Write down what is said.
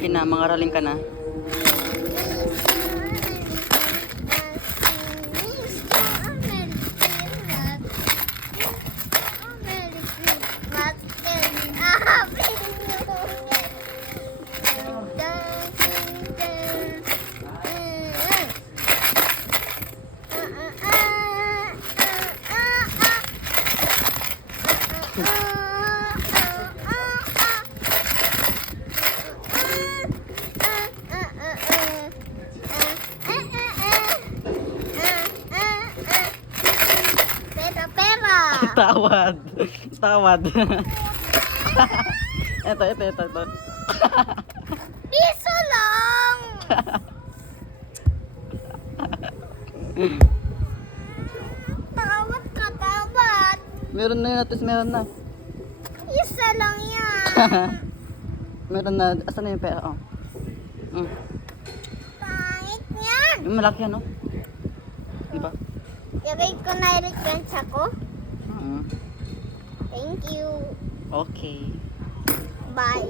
Sige na, mangaraling ka na. Tawad. Tawad. Ito. Piso lang. Tawad ka, tawad. Meron na yun, at least meron na. Isa lang yan. Meron na. Asan na yung pera? Oh. Pangit yan. Yung malaki ano? Diba? Lagay ko na i-request ko. Mm. Thank you. Okay. Bye.